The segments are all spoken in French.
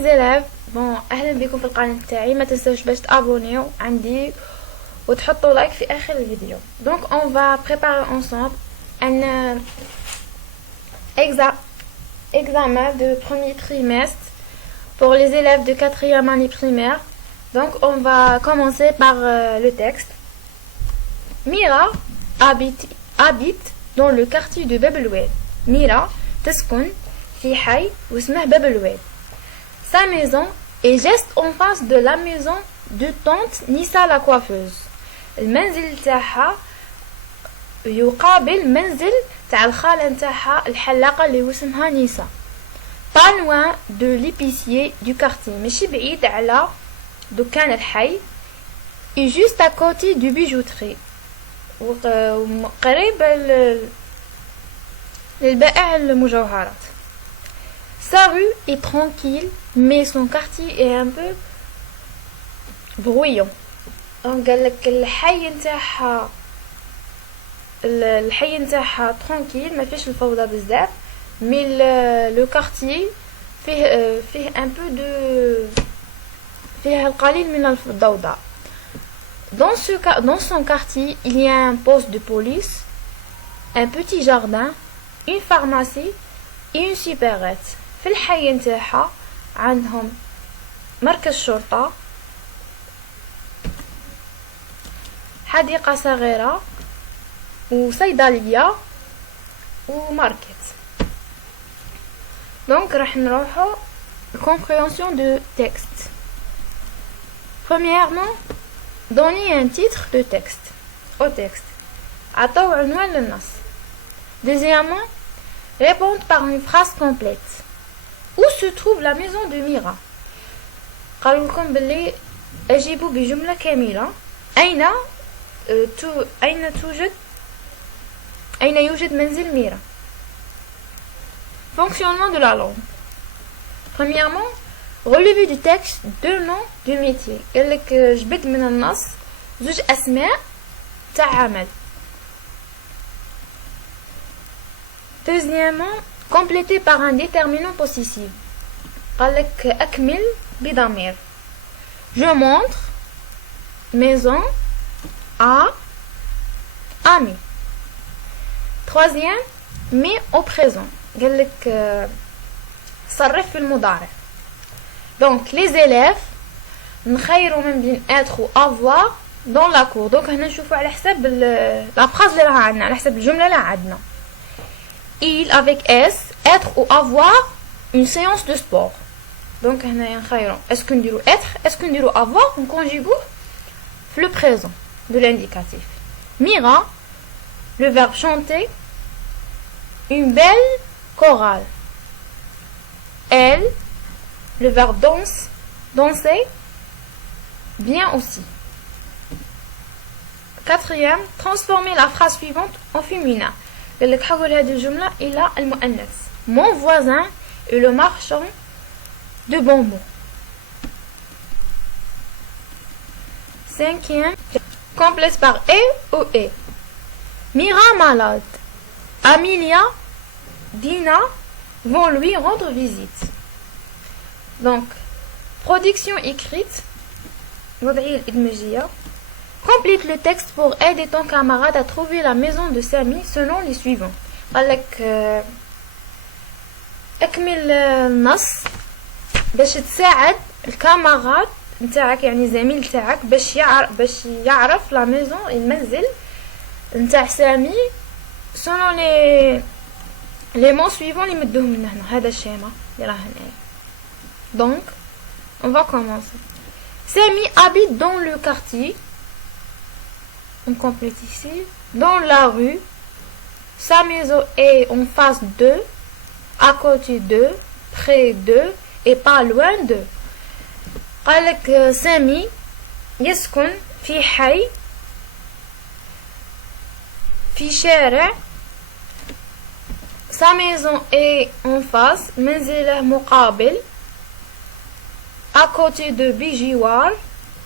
mes élèves, bon اهلا بكم في القناه تاعي. ما تنساوش باش تابونيو عندي وتحطوا لايك في اخر الفيديو. Donc on va préparer ensemble un examen de premier trimestre pour les élèves de 4e année primaire. Donc on va commencer par le texte. Mira habite dans le quartier de باب الواد. Mira تسكن في حي واسمه باب الواد. Sa maison est juste en face de la maison de tante Nissa la coiffeuse. المنزل تاعها يقابل منزل تاع الخالة نتاعها الحلاقة اللي واسمها نيسا. Pas loin de l'épicier du quartier. ماشي بعيد على دكان الحي. Et juste à côté du bijouterie. وقريب للبائع المجوهرات. Sa rue est tranquille, mais son quartier est un peu bruyant. Donc قالك الحي نتاعها tranquille, ما فيش الفوضى بزاف, mais le quartier فيه un peu فيه القليل من الضوضاء. Dans son quartier, il y a un poste de police, un petit jardin, une pharmacie et une supérette. في الحي نتاعها عندهم مركز شرطة, حديقة صغيرة وصيدلية وماركت. Donc راح نروحو compréhension de texte. Premièrement, donner un titre de texte au texte. عطوا عنوان للنص. Deuxièmement, répondre par une phrase complète. Où se trouve la maison de Mira? قالوا لكم باللي اجيبوا بجملة كاملة. أين يوجد منزل ميرا. Fonctionnement de la langue. Premièrement, relever du texte deux noms du métier. قالك جبد من النص زوج أسماء تاع عمل. Deuxièmement, compléter par un déterminant possessif. قالك أكمل بضمير. Je montre maison à ami. Troisième, mais au présent. قالك صرف في المضارع. Donc les élèves نخيروا من بين être ou avoir dans la cour. Donc هنا نشوفوا على حسب la phrase اللي راها عندنا, على حسب الجملة اللي عندنا. Il avec S, être ou avoir une séance de sport. Donc هنايا نخيروا est-ce que نديرو être, est-ce que نديرو avoir, on conjugue le présent de l'indicatif. Mira, le verbe chanter, une belle chorale. Elle, le verbe danser, bien aussi. Quatrième, transformer la phrase suivante en féminin. قالك حول هذه الجملة إلى المؤنث. Mon voisin est le marchand de bonbons. Cinquième, complète par et ou et. Mira malade. Amelia, Dina vont lui rendre visite. Donc, production écrite. وضعية الإدماجية. Complète le texte pour aider ton camarade à trouver la maison de Samy selon les suivants. قالك اكمل النص باش تساعد الكاميراد نتاعك, يعني زميل تاعك باش يعرف لا ميزون المنزل نتاع سامي selon les mots suivants اللي مدوهم من هنا. هذا الشيما اللي راه هنا. Donc on va commencer. Samy habite dans le quartier. On complète ici. Dans la rue. Sa maison est en face d'eux, à côté d'eux, près d'eux et pas loin d'eux. قالك سامي يسكن في حي في شارع. Sa maison est en face, منزله مقابل. À côté de بجوار,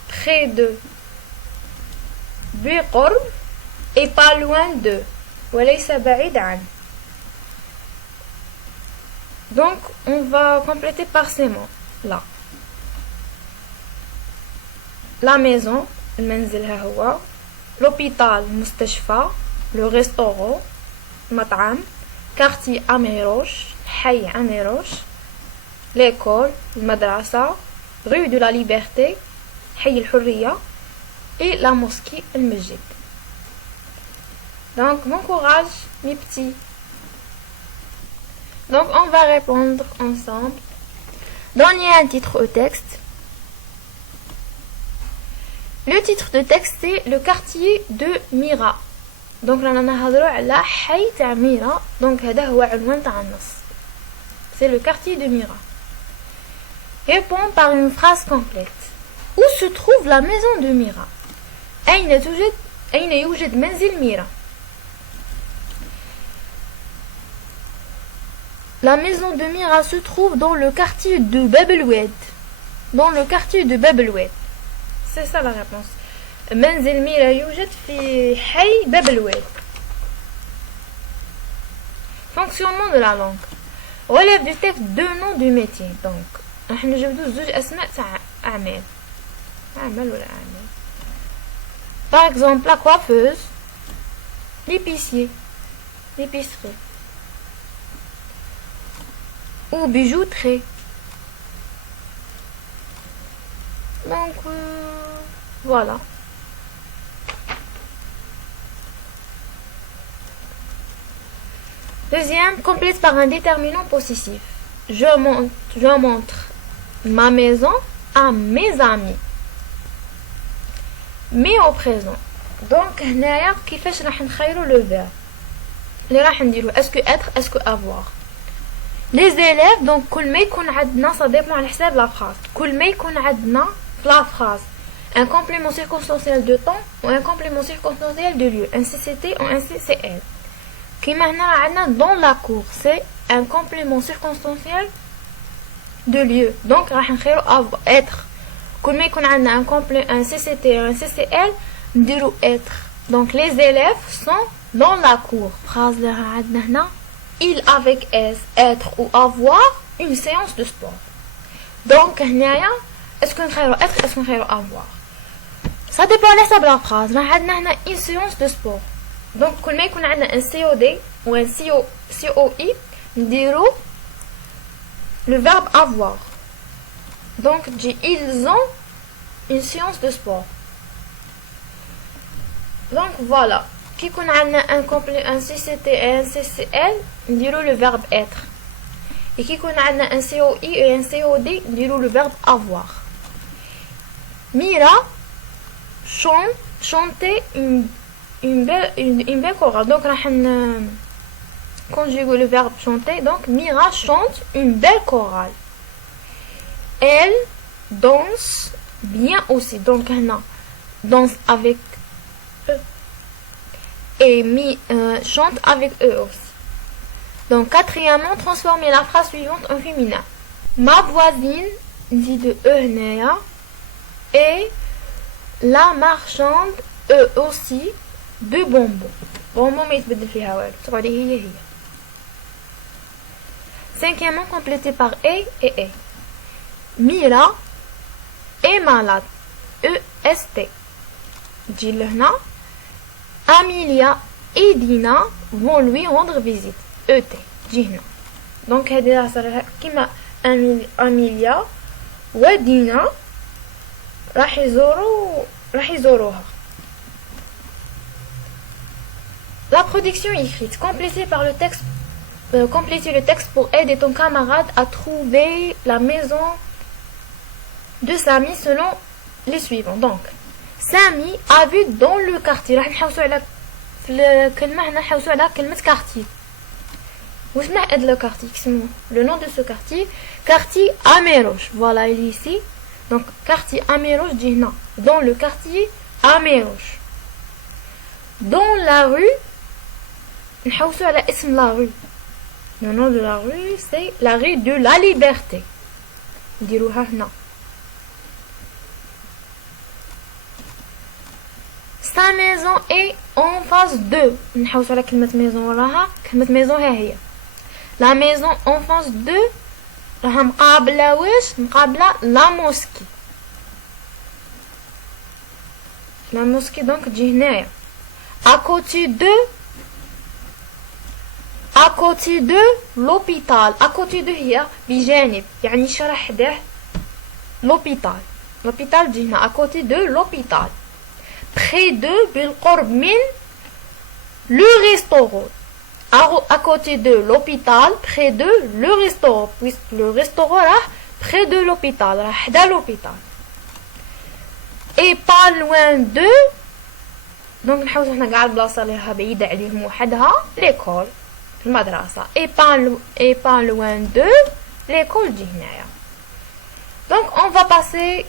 près de بقرب et pas loin de وليس بعيد عنه. Donc on va compléter par ces mots. là. La maison, المنزل ها هو. L'hôpital, المستشفى. Le restaurant, المطعم. Quartier Améroche, حي Améroche. L'école, المدرسة. Rue de la Liberté, حي الحرية. Et la mosquée, المسجد. Donc, bon courage, mes petits. Donc, on va répondre ensemble. Donnez un titre au texte. Le titre de texte, c'est le quartier de Mira. Donc, là, on a la حي تاع Mira. Donc, هذا هو عنوان تاع النص. C'est le quartier de Mira. Réponds par une phrase complète. Où se trouve la maison de Mira? أين يوجد منزل ميرا? La maison de Mira se trouve dans le quartier de Bab el-Oued. Dans le quartier de Bab el-Oued. C'est ça la réponse. منزل ميرا يوجد في حي باب الواد. Fonctionnement de la langue. Relève du texte deux noms du métier. Donc, احنا نجبدو زوج اسماء تاع اعمال. اعمال ولا اعمال. Par exemple, la coiffeuse, l'épicier, l'épicerie. Ou bijouterie. Donc, voilà. Deuxième, complète par un déterminant possessif. Je montre ma maison à mes amis. Mais au présent. Donc, هنايا كيفاش راح نخيروا le verbe. اللي راح نديرو est-ce que être, est-ce que avoir. Les élèves, donc كل ما يكون عندنا ça dépend على حساب la phrase. كل ما يكون عندنا في la phrase un complément circonstanciel de temps ou un complément circonstanciel de lieu, un CCT ou un CCL. كيما هنا عندنا dans la cour, c'est un complément circonstanciel de lieu. Donc راح نخيروا être. كل ما يكون عندنا un CCT ou un CCL نديرو être. Donc les élèves sont dans la cour. Phrase اللي عندنا هنا il avec S, être ou avoir une séance de sport. Donc هنايا est-ce qu'on خيروا être, est-ce qu'on خيروا avoir. Ça dépend على حسب la phrase. راح عندنا هنا une séance de sport. Donc كل ما يكون عندنا un COD ou un COI نديرو le verbe avoir. Donc ils ont une séance de sport. Donc voilà. Qui qu'on a un CCT et un CCL, نديرو le verbe être. Et qui qu'on a un COI et un COD, نديرو le verbe avoir. Mira chantait une belle chorale. Donc راح conjuguer le verbe chanter. Donc Mira chante une belle chorale. Elle danse bien aussi. Donc هنا danse avec eux. Et chante avec eux aussi. Donc quatrièmement, transformer la phrase suivante en féminin. Ma voisine dit de هنايا et la marchande eux aussi de bonbons. Bonbons ما يتبدل فيها والو. تقعدي هي. Cinquièmement, complété par et. Mira est malade. EST. تجي لهنا. Amelia et Dina vont lui rendre visite. ET. تجي هنا. Donc هذه صار كيما Amelia ودينا راح يزوروها. La production écrite. Complétez le texte pour aider ton camarade à trouver la maison de Samy selon les suivants. Donc, Samy habite dans le quartier. راح نحوسوا على في الكلمة هنا نحوسوا على كلمة quartier. واش معنى هاد le quartier كسموه le nom de ce quartier quartier Améroche. Voilà, il est ici. Donc quartier Améroche dit هنا dans le quartier Améroche. Dans la rue نحوسوا على اسم la rue. Le nom de la rue c'est la rue de la Liberté. نديروها هنا. Sa maison est en face de. نحوسوا على كلمة maison وراها. كلمة maison ها هي. La maison en face de راها مقابلة واش مقابلة لا موسكي. لا موسكي دونك تجي هنايا à côté de l'hôpital. à côté de هي بجانب يعني شرح حداه l'hôpital. l'hôpital تجي هنا à côté de l'hôpital. près de بالقرب من le restaurant. à côté de l'hôpital près de le restaurant puisque le restaurant راه près de l'hôpital راه حدا l'hôpital. et pas loin de دونك نحوسو حنا كاع البلاصه اللي راها بعيده عليهم وحدها ليكول المدرسه. et pas loin de l'école تجي هنايا. donc on va passer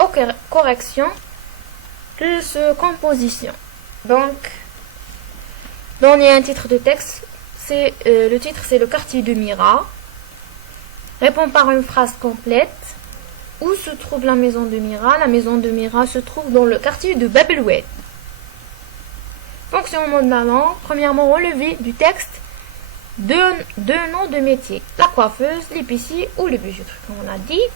aux corrections de ce composition. donc il y a un titre de texte, c'est le titre c'est le quartier de Mira. Réponds par une phrase complète. Où se trouve la maison de Mira? La maison de Mira se trouve dans le quartier de Bab el-Oued. Fonctionnement de la langue. Premièrement, relever du texte deux noms de métiers. La coiffeuse, l'épicier ou le bijouterie, comme on a dit.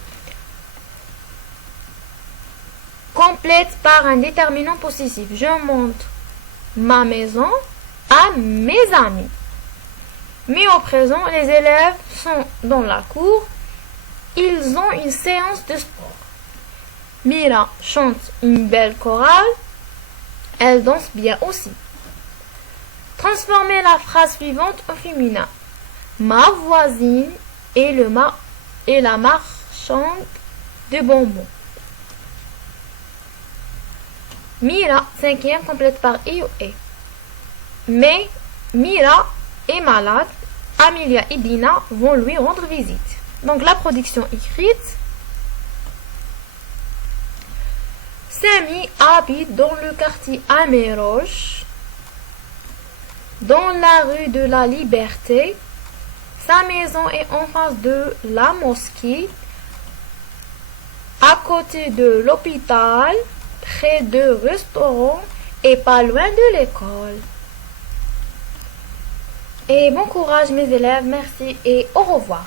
Complète par un déterminant possessif. Je montre ma maison à mes amis. Mais au présent, les élèves sont dans la cour. Ils ont une séance de sport. Mira chante une belle chorale. Elle danse bien aussi. Transformez la phrase suivante au féminin. Ma voisine est la marchande de bonbons. Mira, cinquième, complète par I ou E. Mais Mira est malade. Amelia et Dina vont lui rendre visite. Donc la production écrite. Samy habite dans le quartier Améroche, dans la rue de la Liberté. Sa maison est en face de la mosquée, à côté de l'hôpital, près de restaurants et pas loin de l'école. Et bon courage mes élèves, merci et au revoir.